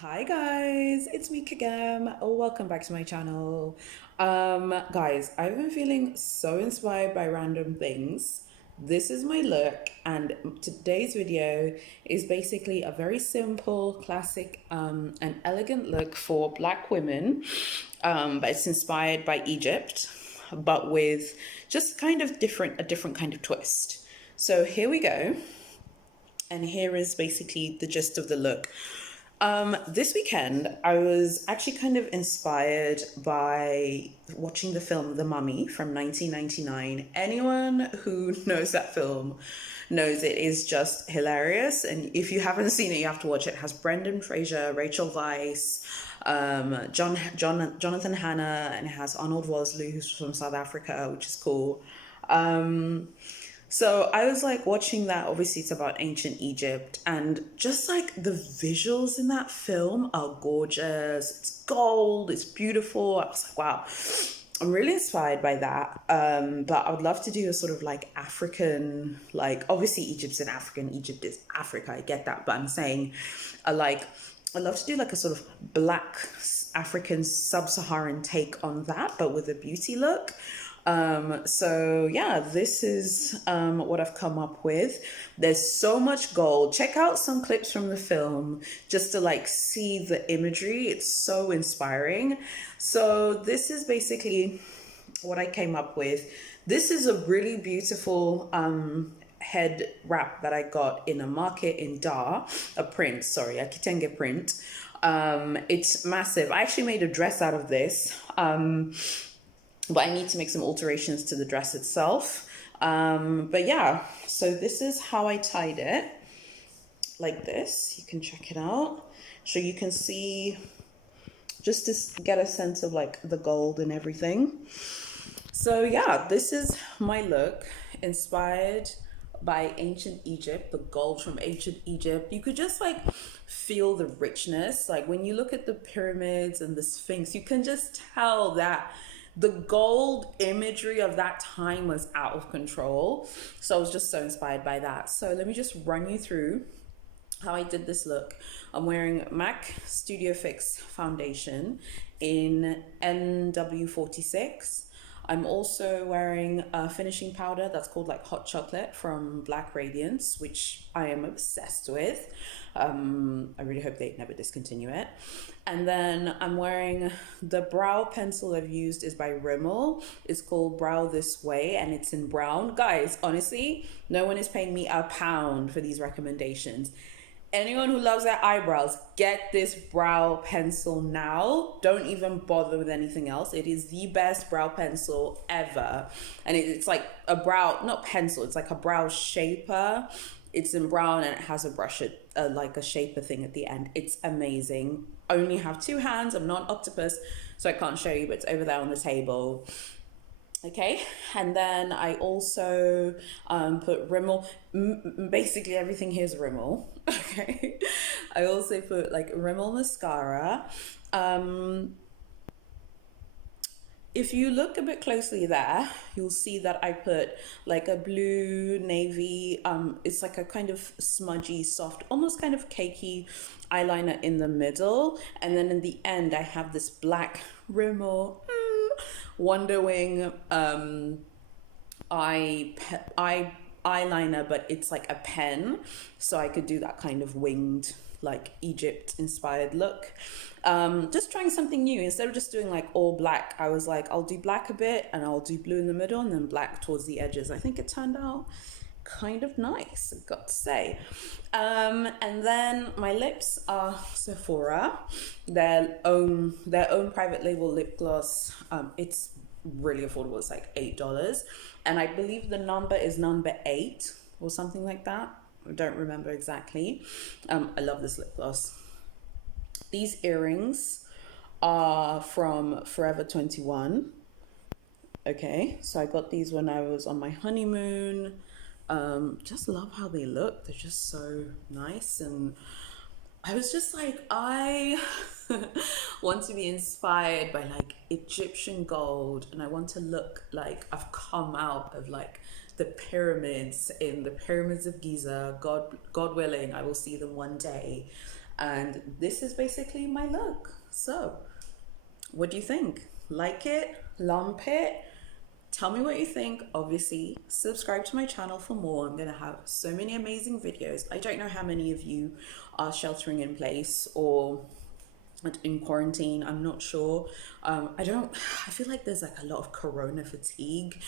Hi guys, it's me Kagam. Welcome back to my channel. Guys, I've been feeling so inspired by random things. This is my look, and today's video is basically a very simple, classic, and elegant look for Black women. But it's inspired by Egypt, but with just kind of a different kind of twist. So here we go, and here is basically the gist of the look. This weekend, I was actually kind of inspired by watching the film The Mummy from 1999. Anyone who knows that film knows it is just hilarious. And if you haven't seen it, you have to watch it. It has Brendan Fraser, Rachel Weisz, Jonathan Hanna, and it has Arnold Vosloo, who's from South Africa, which is cool. So I was like watching that. Obviously, it's about ancient Egypt, and just like the visuals in that film are gorgeous. It's gold, it's beautiful. I was like, wow, I'm really inspired by that. But I would love to do a sort of like African, like obviously Egypt's in Africa, and Egypt is Africa. I get that, but I'm saying, I'd love to do like a sort of black African sub-Saharan take on that, but with a beauty look. So yeah, this is what I've come up with. There's so much gold. Check out some clips from the film just to like see the imagery. It's so inspiring. So this is basically what I came up with. This is a really beautiful head wrap that I got in a market in Dar, a print, sorry, a Kitenge print. It's massive. I actually made a dress out of this. But I need to make some alterations to the dress itself. But yeah, so this is how I tied it, like this. You can check it out. So you can see, just to get a sense of like the gold and everything. So yeah, this is my look, inspired by ancient Egypt, the gold from ancient Egypt. You could just like feel the richness. Like when you look at the pyramids and the Sphinx, you can just tell that the gold imagery of that time was out of control. So I was just so inspired by that. So let me just run you through how I did this look. I'm wearing MAC Studio Fix foundation in NW46. I'm also wearing a finishing powder that's called like hot chocolate from Black Radiance, which I am obsessed with. I really hope they never discontinue it. And then I'm wearing the brow pencil I've used is by Rimmel. It's called Brow This Way and it's in brown. Guys, honestly, no one is paying me a pound for these recommendations. Anyone who loves their eyebrows, get this brow pencil now. Don't even bother with anything else. It is the best brow pencil ever. And it's like a brow, not pencil, it's like a brow shaper. It's in brown and it has a brush, like a shaper thing at the end. It's amazing. I only have two hands. I'm not an octopus, so I can't show you, but it's over there on the table. Okay, and then I also put Rimmel. Basically, everything here is Rimmel. Okay, I also put like Rimmel mascara. If you look a bit closely there, you'll see that I put like a blue navy. It's like a kind of smudgy, soft, almost kind of cakey eyeliner in the middle, and then in the end, I have this black Rimmel. Wonder Wing eye eyeliner, but it's like a pen, so I could do that kind of winged, like Egypt inspired look. Just trying something new. Instead of just doing like all black, I was like, I'll do black a bit and I'll do blue in the middle and then black towards the edges. I think it turned out kind of nice, I've got to say. And then my lips are Sephora, their own private label lip gloss. It's really affordable. It's like $8, and I believe the number is number 8 or something like that. I don't remember exactly. I love this lip gloss. These earrings are from Forever 21. Okay, so I got these when I was on my honeymoon. Just love how they look. They're just so nice, and I was just like, I want to be inspired by like Egyptian gold, and I want to look like I've come out of like the pyramids, in the pyramids of Giza. God willing, I will see them one day. And this is basically my look. So what do you think? Like it, lump it, tell me what you think. Obviously, subscribe to my channel for more. I'm gonna have so many amazing videos. I don't know how many of you are sheltering in place or in quarantine. I'm not sure. I feel like there's like a lot of corona fatigue.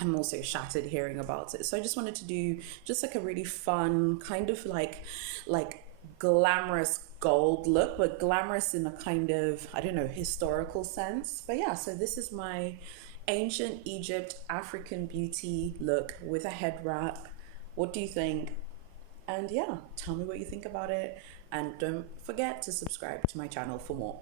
I'm also shattered hearing about it. So I just wanted to do just like a really fun kind of like glamorous gold look, but glamorous in a kind of, I don't know, historical sense. But yeah, so this is my ancient Egypt African beauty look with a head wrap. What do you think? And yeah, tell me what you think about it. And don't forget to subscribe to my channel for more.